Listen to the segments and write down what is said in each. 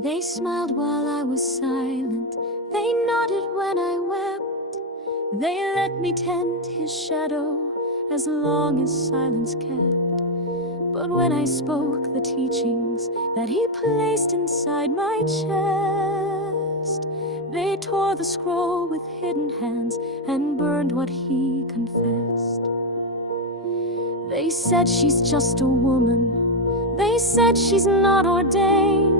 They smiled while I was silent, they nodded when I wept. They let me tend his shadow as long as silence kept. But when I spoke the teachings that he placed inside my chest, they tore the scroll with hidden hands and burned what he confessed. They said she's just a woman, they said she's not ordained.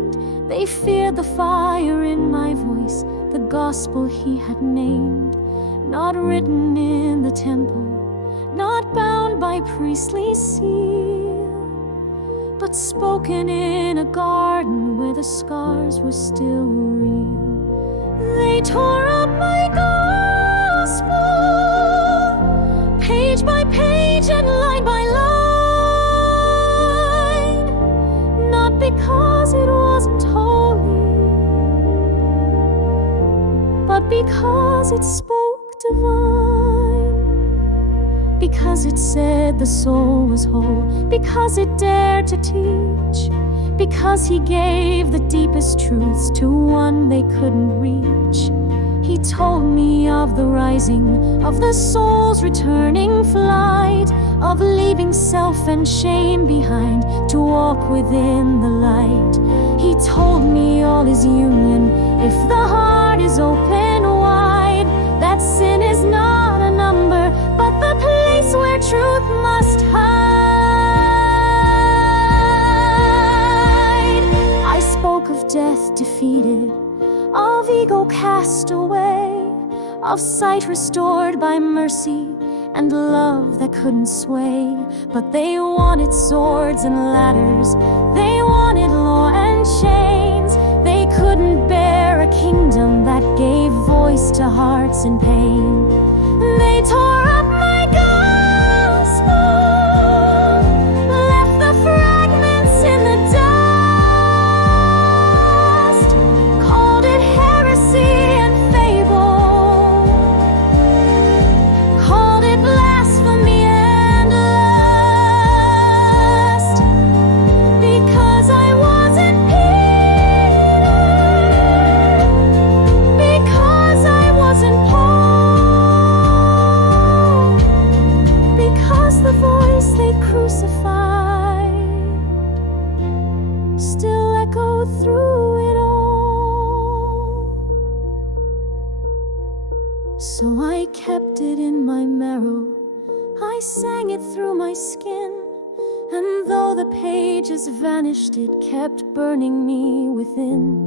They feared the fire in my voice, the gospel he had named. Not written in the temple, not bound by priestly seal, but spoken in a garden where the scars were still real. They tore up my gospel, page by page and line by line, not because it wasn't holy, but because it spoke divine, because it said the soul was whole, because it dared to teach, because he gave the deepest truths to one they couldn't reach. He told me of the rising, of the soul's returning flight, of leaving self and shame behind to walk within the light. He told me all is union if the heart is open wide, that sin is not a number but the place where truth must hide. I spoke of death defeated, of ego cast away, of sight restored by mercy and love that couldn't sway. But they wanted swords and ladders, they wanted law and chains. They couldn't bear a kingdom that gave voice to hearts in pain. They tore up my gospel, left the fragments in the dust, called it heresy and fable, called it blasphemy and lust, because I wasn't Peter, because I wasn't Paul, because the voice they crucified still echoed through it all. So I kept it in my marrow, I sang it through my skin, and though the pages vanished, it kept burning me within.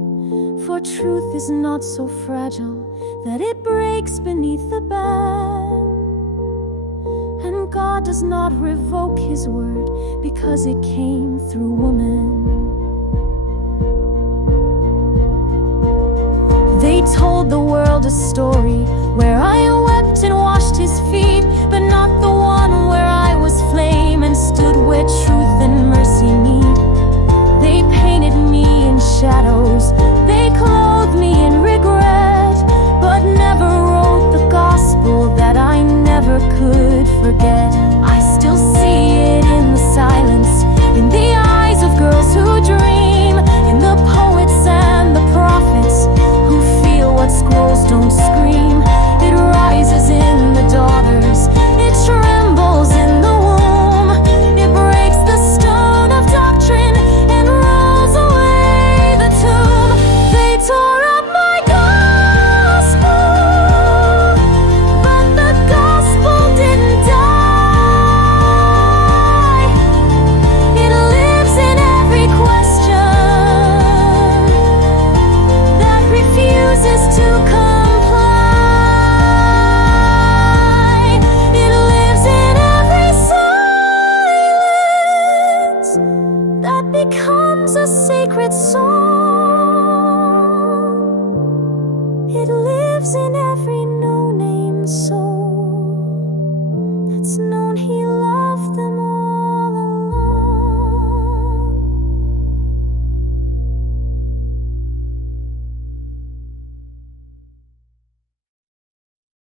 For truth is not so fragile that it breaks beneath the ban, and God does not revoke his word because it came through woman. They told the world a story where I wept and washed his feet, but not the one where I was flame and stood where truth and